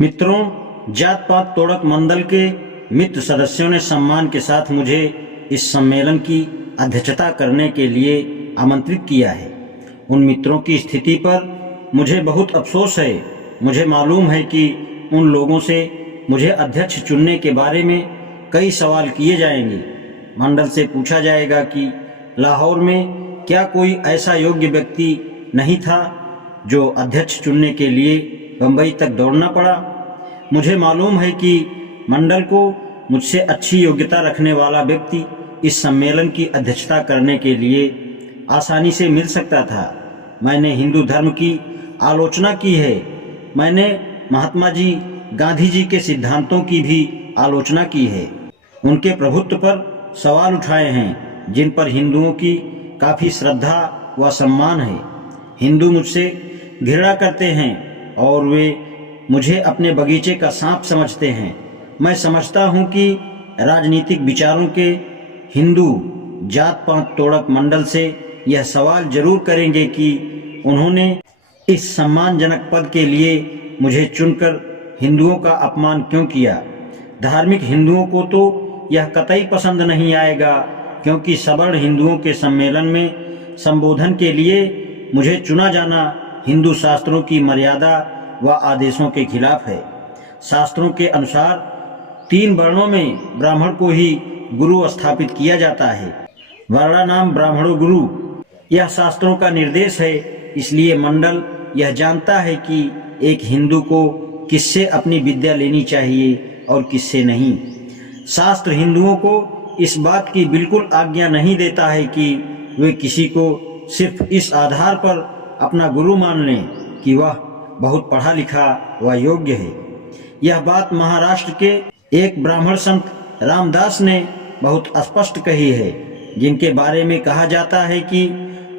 मित्रों, जात पात तोड़क मंडल के मित्र सदस्यों ने सम्मान के साथ मुझे इस सम्मेलन की अध्यक्षता करने के लिए आमंत्रित किया है। उन मित्रों की स्थिति पर मुझे बहुत अफसोस है। मुझे मालूम है कि उन लोगों से मुझे अध्यक्ष चुनने के बारे में कई सवाल किए जाएंगे। मंडल से पूछा जाएगा कि लाहौर में क्या कोई ऐसा योग्य व्यक्ति नहीं था जो अध्यक्ष चुनने के लिए बंबई तक दौड़ना पड़ा। मुझे मालूम है कि मंडल को मुझसे अच्छी योग्यता रखने वाला व्यक्ति इस सम्मेलन की अध्यक्षता करने के लिए आसानी से मिल सकता था। मैंने हिंदू धर्म की आलोचना की है। मैंने महात्मा जी, गांधी जी के सिद्धांतों की भी आलोचना की है। उनके प्रभुत्व पर सवाल उठाए हैं जिन पर हिंदुओं की काफ़ी श्रद्धा व सम्मान है। हिंदू मुझसे घृणा करते हैं और वे मुझे अपने बगीचे का सांप समझते हैं। मैं समझता हूं कि राजनीतिक विचारों के हिंदू जात पात तोड़क मंडल से यह सवाल जरूर करेंगे कि उन्होंने इस सम्मानजनक पद के लिए मुझे चुनकर हिंदुओं का अपमान क्यों किया। धार्मिक हिंदुओं को तो यह कतई पसंद नहीं आएगा, क्योंकि सवर्ण हिंदुओं के सम्मेलन में संबोधन के लिए मुझे चुना जाना हिंदू शास्त्रों की मर्यादा व आदेशों के खिलाफ है। शास्त्रों के अनुसार 3 वर्णों में ब्राह्मण को ही गुरु स्थापित किया जाता है। वर्णानाम ब्राह्मणो गुरु, यह शास्त्रों का निर्देश है। इसलिए मंडल यह जानता है कि एक हिंदू को किससे अपनी विद्या लेनी चाहिए और किससे नहीं। शास्त्र हिंदुओं को इस बात की बिल्कुल आज्ञा नहीं देता है कि वे किसी को सिर्फ इस आधार पर अपना गुरु मान लें कि वह बहुत पढ़ा लिखा व योग्य है। यह बात महाराष्ट्र के एक ब्राह्मण संत रामदास ने बहुत स्पष्ट कही है, जिनके बारे में कहा जाता है कि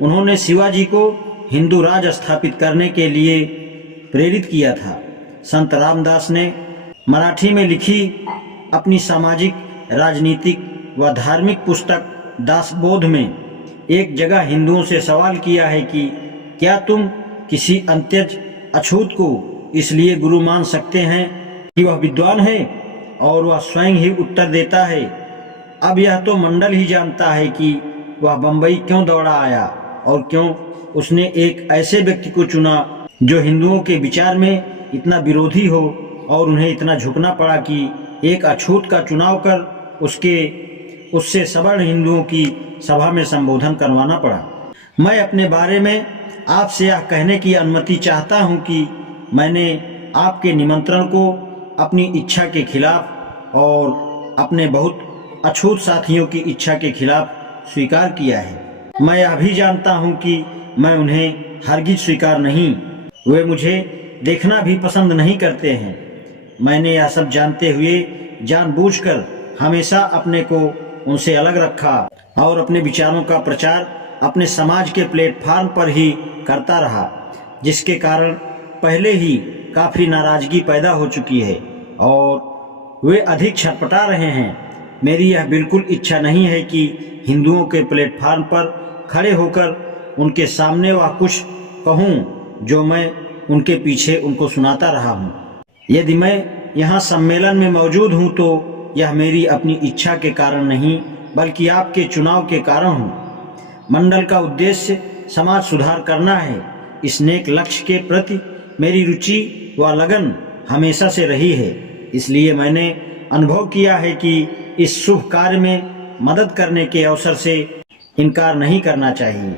उन्होंने शिवाजी को हिंदू राज स्थापित करने के लिए प्रेरित किया था। संत रामदास ने मराठी में लिखी अपनी सामाजिक, राजनीतिक व धार्मिक पुस्तक दासबोध में एक जगह हिंदुओं से सवाल किया है कि क्या तुम किसी अंत्यज अछूत को इसलिए गुरु मान सकते हैं कि वह विद्वान है, और वह स्वयं ही उत्तर देता है, अब यह तो मंडल ही जानता है कि वह बंबई क्यों दौड़ा आया और क्यों उसने एक ऐसे व्यक्ति को चुना जो हिंदुओं के विचार में इतना विरोधी हो और उन्हें इतना झुकना पड़ा कि एक अछूत का चुनाव कर उससे सवर्ण हिंदुओं की सभा में संबोधन करवाना पड़ा। मैं अपने बारे में आपसे यह कहने की अनुमति चाहता हूं कि मैंने आपके निमंत्रण को अपनी इच्छा के खिलाफ और अपने बहुत अछूत साथियों की इच्छा के खिलाफ स्वीकार किया है। मैं यह भी जानता हूं कि मैं उन्हें हरगिज स्वीकार नहीं। वे मुझे देखना भी पसंद नहीं करते हैं। मैंने यह सब जानते हुए जानबूझकर हमेशा अपने को उनसे अलग रखा और अपने विचारों का प्रचार अपने समाज के प्लेटफार्म पर ही करता रहा, जिसके कारण पहले ही काफ़ी नाराजगी पैदा हो चुकी है और वे अधिक छटपटा रहे हैं। मेरी यह बिल्कुल इच्छा नहीं है कि हिंदुओं के प्लेटफार्म पर खड़े होकर उनके सामने वह कुछ कहूँ जो मैं उनके पीछे उनको सुनाता रहा हूँ। यदि मैं यहाँ सम्मेलन में मौजूद हूँ तो यह मेरी अपनी इच्छा के कारण नहीं, बल्कि आपके चुनाव के कारण हूँ। मंडल का उद्देश्य समाज सुधार करना है। इस नेक लक्ष्य के प्रति मेरी रुचि व लगन हमेशा से रही है। इसलिए मैंने अनुभव किया है कि इस शुभ कार्य में मदद करने के अवसर से इनकार नहीं करना चाहिए।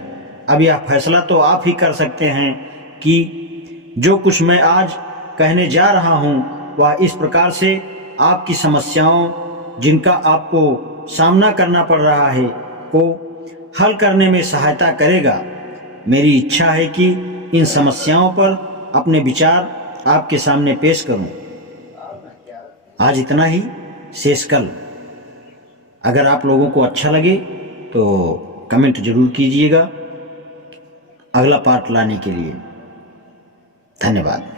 अब यह फैसला तो आप ही कर सकते हैं कि जो कुछ मैं आज कहने जा रहा हूँ वह इस प्रकार से आपकी समस्याओं जिनका आपको सामना करना पड़ रहा है को हल करने में सहायता करेगा। मेरी इच्छा है कि इन समस्याओं पर अपने विचार आपके सामने पेश करूं। आज इतना ही, शेष कल। अगर आप लोगों को अच्छा लगे तो कमेंट जरूर कीजिएगा अगला पार्ट लाने के लिए। धन्यवाद।